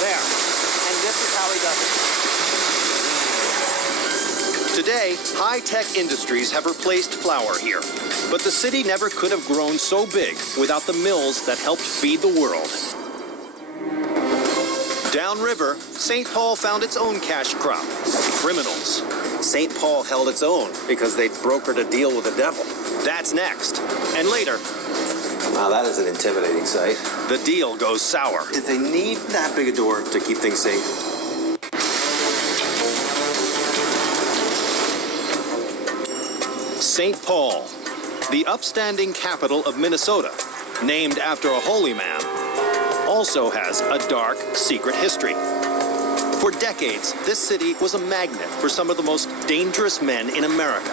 There. And this is how he does it. Today, high-tech industries have replaced flour here. But the city never could have grown so big without the mills that helped feed the world. Downriver, St. Paul found its own cash crop, criminals. St. Paul held its own because they brokered a deal with the devil. That's next. And later, Wow, that is an intimidating sight. the deal goes sour. Did they need that big a door to keep things safe? St. Paul, the upstanding capital of Minnesota, named after a holy man, also has a dark, secret history. For decades, this city was a magnet for some of the most dangerous men in America.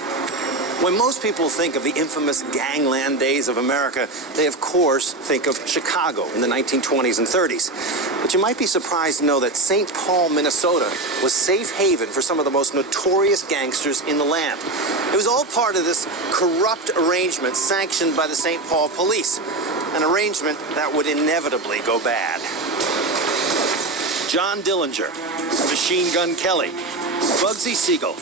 When most people think of the infamous gangland days of America, they of course think of Chicago in the 1920s and 30s. But you might be surprised to know that St. Paul, Minnesota was safe haven for some of the most notorious gangsters in the land. It was all part of this corrupt arrangement sanctioned by the St. Paul police, an arrangement that would inevitably go bad. John Dillinger, Machine Gun Kelly, Bugsy Siegel.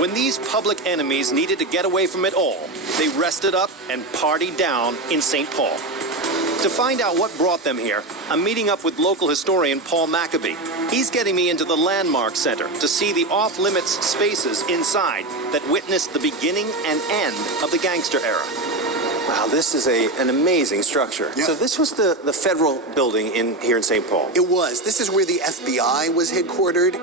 When these public enemies needed to get away from it all, they rested up and partied down in St. Paul. To find out what brought them here, I'm meeting up with local historian Paul Maccabee. He's getting me into the Landmark Center to see the off-limits spaces inside that witnessed the beginning and end of the gangster era. Wow, this is an amazing structure. Yeah. So this was the federal building here in St. Paul. It was. This is where the FBI was headquartered.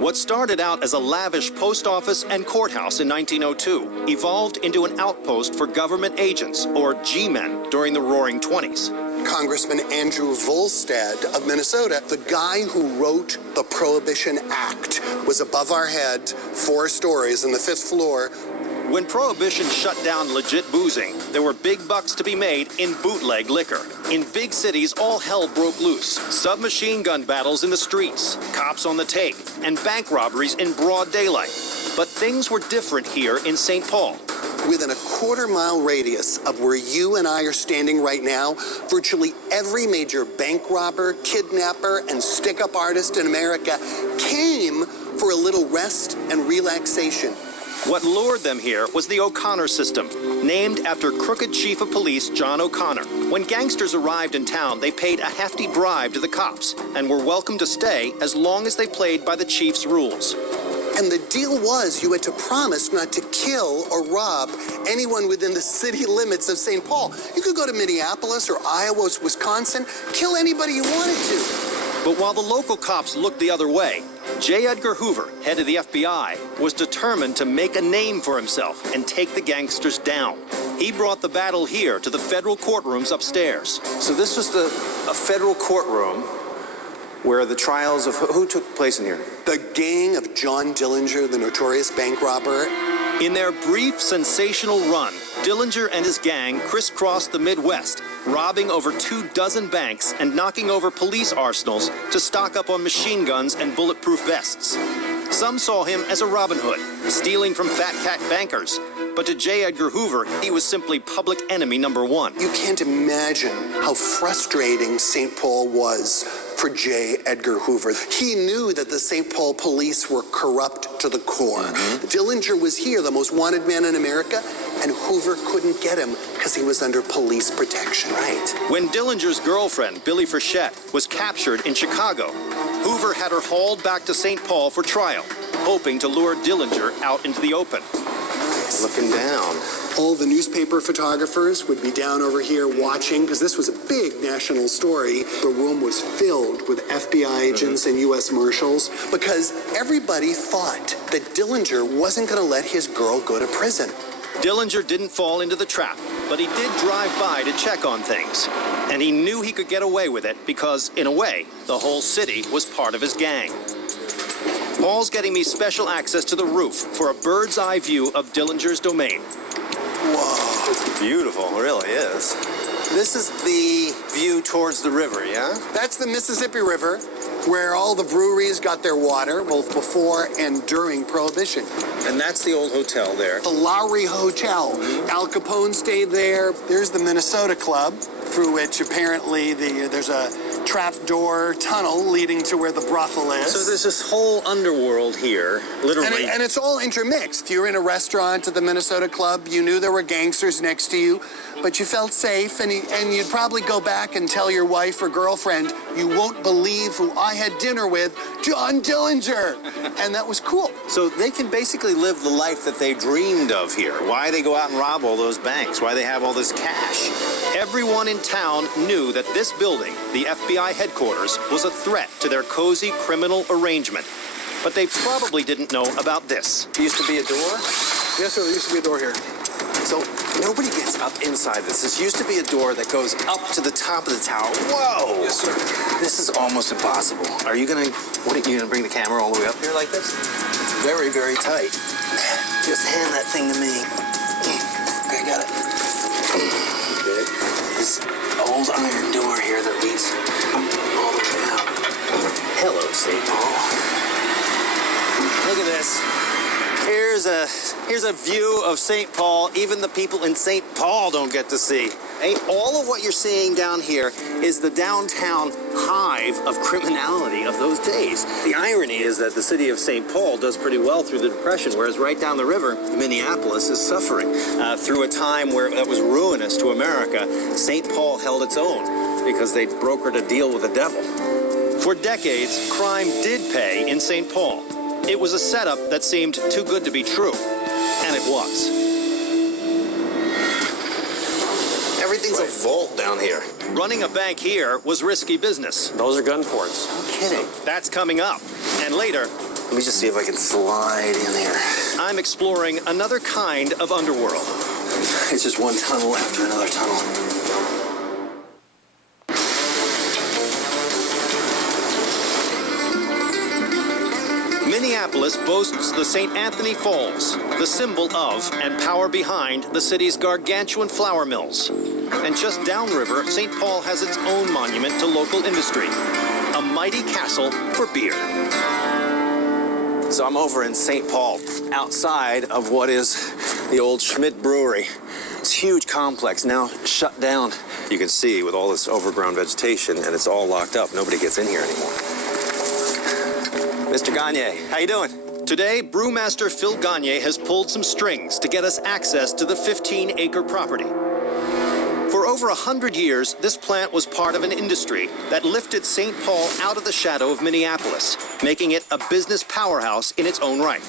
What started out as a lavish post office and courthouse in 1902 evolved into an outpost for government agents, or G-men, during the Roaring '20s. Congressman Andrew Volstead of Minnesota, the guy who wrote the Prohibition Act, was above our head, 4 stories on the 5th floor. When Prohibition shut down legit boozing, there were big bucks to be made in bootleg liquor. In big cities, all hell broke loose. Submachine gun battles in the streets, cops on the take, and bank robberies in broad daylight. But things were different here in St. Paul. Within a quarter-mile radius of where you and I are standing right now, virtually every major bank robber, kidnapper, and stick-up artist in America came for a little rest and relaxation. What lured them here was the O'Connor system, named after crooked chief of police John O'Connor. When gangsters arrived in town, they paid a hefty bribe to the cops and were welcome to stay as long as they played by the chief's rules. And the deal was you had to promise not to kill or rob anyone within the city limits of St. Paul. You could go to Minneapolis or Iowa, Wisconsin, kill anybody you wanted to. But while the local cops looked the other way, J. Edgar Hoover, head of the FBI, was determined to make a name for himself and take the gangsters down. He brought the battle here to the federal courtrooms upstairs. So this was a federal courtroom where the trials of who took place in here? The gang of John Dillinger, the notorious bank robber. In their brief, sensational run, Dillinger and his gang crisscrossed the Midwest, robbing over 24 banks and knocking over police arsenals to stock up on machine guns and bulletproof vests. Some saw him as a Robin Hood, stealing from fat cat bankers. But to J. Edgar Hoover, he was simply public enemy number 1. You can't imagine how frustrating St. Paul was for J. Edgar Hoover. He knew that the St. Paul police were corrupt to the core. Dillinger was here, the most wanted man in America, and Hoover couldn't get him because he was under police protection. Right. When Dillinger's girlfriend, Billie Frechette, was captured in Chicago, Hoover had her hauled back to St. Paul for trial, hoping to lure Dillinger out into the open. Looking down. All the newspaper photographers would be down over here watching, because this was a big national story. The room was filled with FBI agents and U.S. Marshals, because everybody thought that Dillinger wasn't going to let his girl go to prison. Dillinger didn't fall into the trap, but he did drive by to check on things. And he knew he could get away with it because, in a way, the whole city was part of his gang. Paul's getting me special access to the roof for a bird's eye view of Dillinger's domain. Whoa, it's beautiful, it really is. This is the view towards the river, yeah? That's the Mississippi River, where all the breweries got their water, both before and during Prohibition. And that's the old hotel there. The Lowry Hotel. Al Capone stayed there. There's the Minnesota Club. through which apparently there's a trap door tunnel leading to where the brothel is. So there's this whole underworld here, literally. And it's all intermixed. You're in a restaurant at the Minnesota Club, you knew there were gangsters next to you, but you felt safe, and you'd probably go back and tell your wife or girlfriend, you won't believe who I had dinner with, John Dillinger. And that was cool. So they can basically live the life that they dreamed of here. Why they go out and rob all those banks? Why they have all this cash? Everyone in town knew that this building, the FBI headquarters, was a threat to their cozy criminal arrangement. But they probably didn't know about this. There used to be a door? Yes, sir, there used to be a door here. So nobody gets up inside this. This used to be a door that goes up to the top of the tower. Whoa! Yes, sir. This is almost impossible. Are you gonna, bring the camera all the way up here like this? Very, very tight. Just hand that thing to me. Okay, got it. Okay. This old iron door here that leads all the way out. Hello, St. Paul. Look at this. Here's a view of St. Paul even the people in St. Paul don't get to see. Hey, all of what you're seeing down here is the downtown hive of criminality of those days. The irony is that the city of St. Paul does pretty well through the Depression, whereas right down the river, Minneapolis is suffering. Through a time where that was ruinous to America, St. Paul held its own because they brokered a deal with the devil. For decades, crime did pay in St. Paul. It was a setup that seemed too good to be true. And it was. Everything's a vault down here. Running a bank here was risky business. Those are gun ports. No kidding. That's coming up. And later, Let me just see if I can slide in here. I'm exploring another kind of underworld. It's just one tunnel after another tunnel. Minneapolis boasts the St. Anthony Falls, the symbol of and power behind the city's gargantuan flour mills. And just downriver, St. Paul has its own monument to local industry, a mighty castle for beer. So I'm over in St. Paul, outside of what is the old Schmidt Brewery. It's a huge complex, now shut down. You can see with all this overgrown vegetation, and it's all locked up. Nobody gets in here anymore. Mr. Gagne, how you doing? Today, brewmaster Phil Gagne has pulled some strings to get us access to the 15-acre property. For over 100 years, this plant was part of an industry that lifted St. Paul out of the shadow of Minneapolis, making it a business powerhouse in its own right.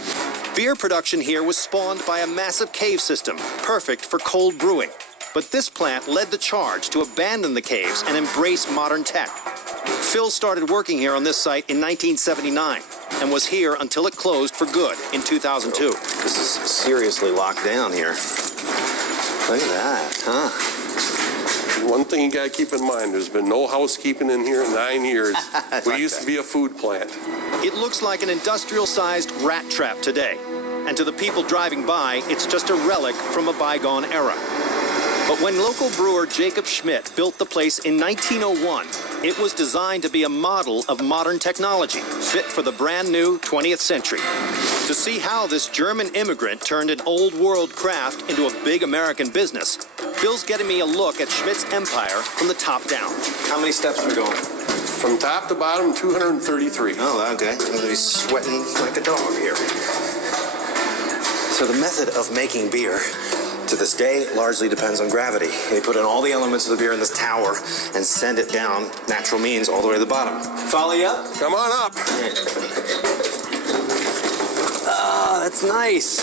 Beer production here was spawned by a massive cave system, perfect for cold brewing. But this plant led the charge to abandon the caves and embrace modern tech. Phil started working here on this site in 1979 and was here until it closed for good in 2002. This is seriously locked down here. Look at that, huh? One thing you gotta keep in mind, there's been no housekeeping in here in 9 years. We used to be a food plant. It looks like an industrial-sized rat trap today. And to the people driving by, it's just a relic from a bygone era. But when local brewer Jacob Schmidt built the place in 1901, it was designed to be a model of modern technology, fit for the brand new 20th century. To see how this German immigrant turned an old world craft into a big American business, Phil's getting me a look at Schmidt's empire from the top down. How many steps are we going? From top to bottom, 233. Oh, okay. I'm going to be sweating like a dog here. So the method of making beer to this day largely depends on gravity. They put in all the elements of the beer in this tower and send it down natural means all the way to the bottom. Follow you up? Come on up. Ah, that's nice.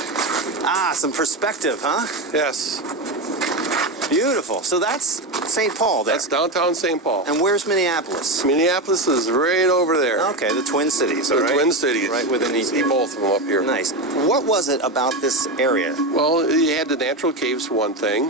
Ah, some perspective, huh? Yes, Beautiful. So that's St. Paul there. that's downtown St. Paul. And where's Minneapolis? Minneapolis is right over there. Okay, the Twin Cities, all The right? Twin Cities. Right within You see both of them up here. Nice. What was it about this area? Well, you had the natural caves for one thing.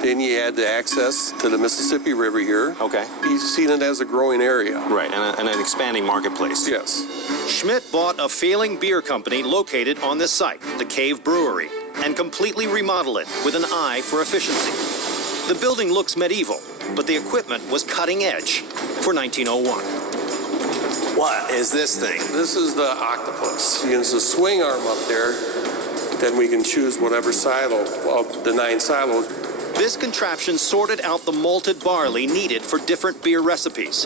Then you had the access to the Mississippi River here. Okay. You've seen it as a growing area. Right, and an expanding marketplace. Yes. Schmidt bought a failing beer company located on this site, the Cave Brewery, and completely remodeled it with an eye for efficiency. The building looks medieval, but the equipment was cutting edge for 1901. What is this thing? This is the octopus. There's a swing arm up there. Then we can choose whatever silo of the 9 silos This contraption sorted out the malted barley needed for different beer recipes.